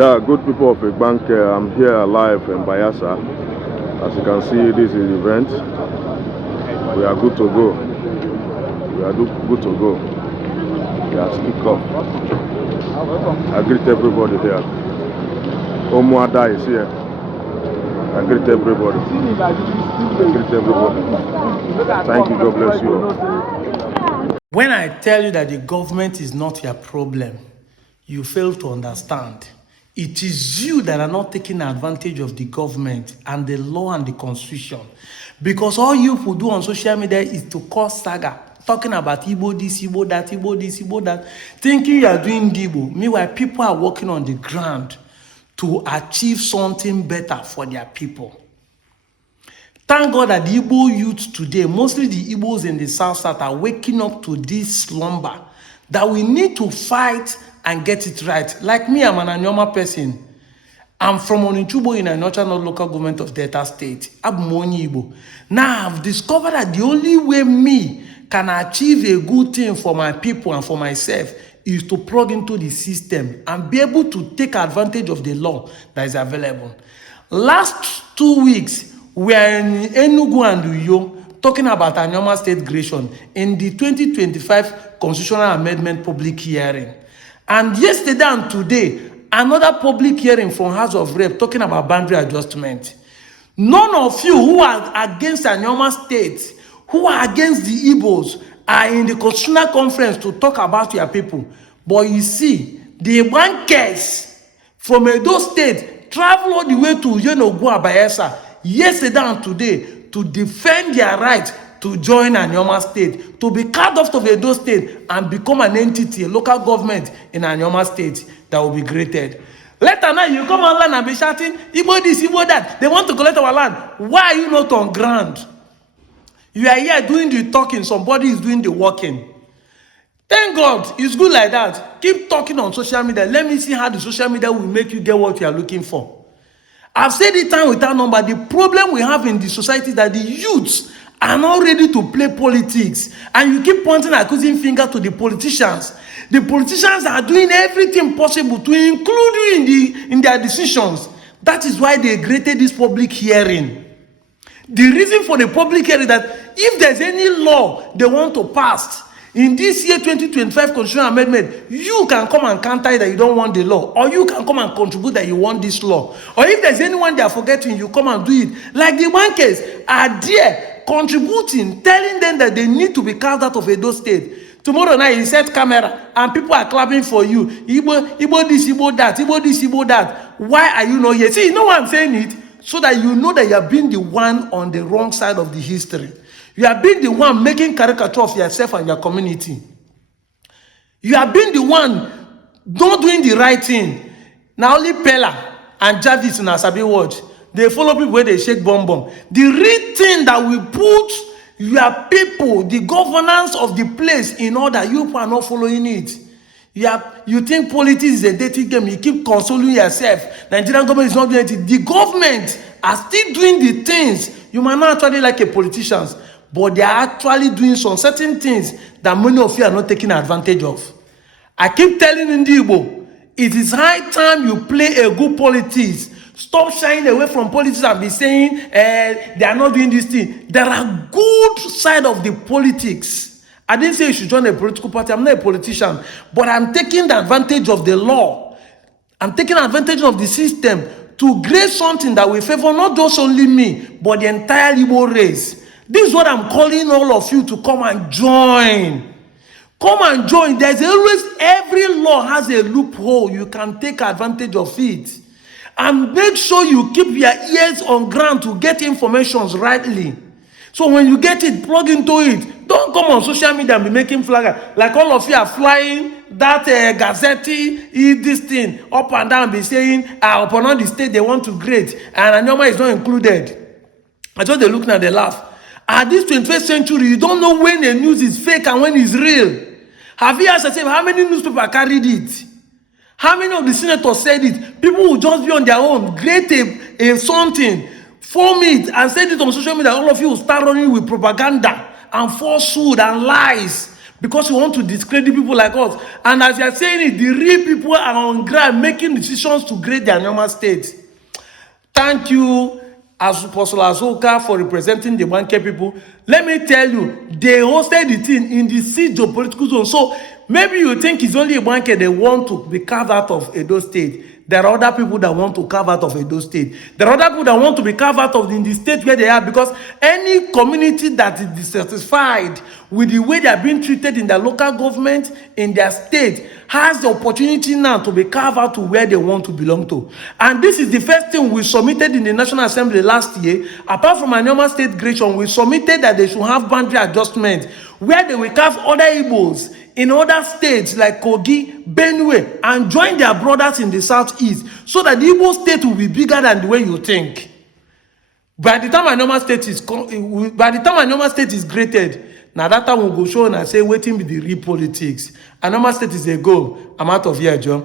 Yeah, good people of Igbanke, I'm here live in Bayelsa. As you can see, this is the event. We are good to go. Good to go. Yes, kick off. I greet everybody here. Omuada is here. I greet everybody. Thank you, God bless you all. When I tell you that the government is not your problem, you fail to understand. It is you that are not taking advantage of the government and the law and the constitution. Because all you will do on social media is to cause saga. Talking about Igbo this, Igbo that, Igbo this, Igbo that. Thinking you are doing Igbo. Meanwhile, people are working on the ground to achieve something better for their people. Thank God that the Igbo youth today, mostly the Igbos in the South, are waking up to this slumber that we need to fight and get it right. Like me, I'm an Anioma person. I'm from Onitshubo in a Northern local government of Delta State. I'm Igbo. Now I've discovered that the only way me can achieve a good thing for my people and for myself is to plug into the system and be able to take advantage of the law that is available. Last 2 weeks, we are in Enugu and Uyo talking about Anioma State creation in the 2025 Constitutional Amendment public hearing. And yesterday and today, another public hearing from House of Rep talking about boundary adjustment. None of you who are against Anioma State, who are against the Igbos, are in the Constitutional Conference to talk about your people. But you see, the Igbankes from Edo State travel all the way to Bayelsa yesterday and today to defend their right to join Anioma State, to be cut off of Edo State and become an entity, a local government in Anioma State that will be created. Later now, you come online and be shouting, Igbo this, Igbo that. They want to collect our land. Why are you not on ground? You are here doing the talking, somebody is doing the working. Thank God, it's good like that. Keep talking on social media. Let me see how the social media will make you get what you are looking for. I've said it time without number. The problem we have in the society is that the youths are not ready to play politics. And you keep pointing accusing finger to the politicians. The politicians are doing everything possible to include you in their decisions. That is why they created this public hearing. The reason for the public hearing is that if there's any law they want to pass in this year 2025 Constitutional Amendment, you can come and counter that you don't want the law, or you can come and contribute that you want this law. Or if there's anyone they are forgetting, you come and do it. Like the Igbankes are there contributing, telling them that they need to be carved out of Edo State. Tomorrow night you set camera and people are clapping for you. Igbo this, Igbo that, Igbo this, Igbo that. Why are you not here? See, you know why I'm saying it? So that you know that you have been the one on the wrong side of the history. You have been the one making caricature of yourself and your community. You have been the one not doing the right thing. Now only Pella and Jarvis in Asabi watch. They follow people where they shake bomb. The real thing that will put your people, the governance of the place in order, you are not following it. You think politics is a dating game. You keep consoling yourself. Nigerian government is not doing it. The government are still doing the things. You might not actually like a politician, but they are actually doing some certain things that many of you are not taking advantage of. I keep telling Igbo, it is high time you play a good politics. Stop shying away from politics and be saying they are not doing this thing. There are good side of the politics. I didn't say you should join a political party. I'm not a politician, but I'm taking the advantage of the law. I'm taking advantage of the system to create something that will favor not just only me, but the entire Igbo race. This is what I'm calling all of you to come and join. Come and join. There's always, every law has a loophole. You can take advantage of it. And make sure you keep your ears on ground to get information rightly. So when you get it, plug into it. Don't come on social media and be making flag. Like all of you are flying that Gazette, this thing, up and down, be saying, upon all the state they want to create. And Anioma is not included. I just they look now, they laugh. At this 21st century, you don't know when the news is fake and when it's real. Have you asked yourself how many newspapers carried it? How many of the senators said it? People will just be on their own, create a something, form it, and send it on social media. All of you will start running with propaganda and falsehood and lies. because you want to discredit people like us. And as you are saying it, the real people are on ground making decisions to grade the Anioma State. Thank you, Apostle Azoka, for representing the Igbanke people. Let me tell you, they hosted the thing in the siege geopolitical zone. So maybe you think it's only Igbanke they want to be carved out of Edo State. There are other people that want to carve out of Edo State. There are other people that want to be carved out of in the state where they are, because any community that is dissatisfied with the way they are being treated in their local government, in their state, has the opportunity now to be carved out to where they want to belong to. And this is the first thing we submitted in the National Assembly last year. Apart from Anioma State creation, we submitted that they should have boundary adjustment where they will carve other Igbos in other states like Kogi, Benue, and join their brothers in the southeast, so that the Igbo state will be bigger than the way you think. By the time Anioma State is created, now that time we'll go show and say waiting with the real politics. Anioma State is a goal. I'm out of here, Joe.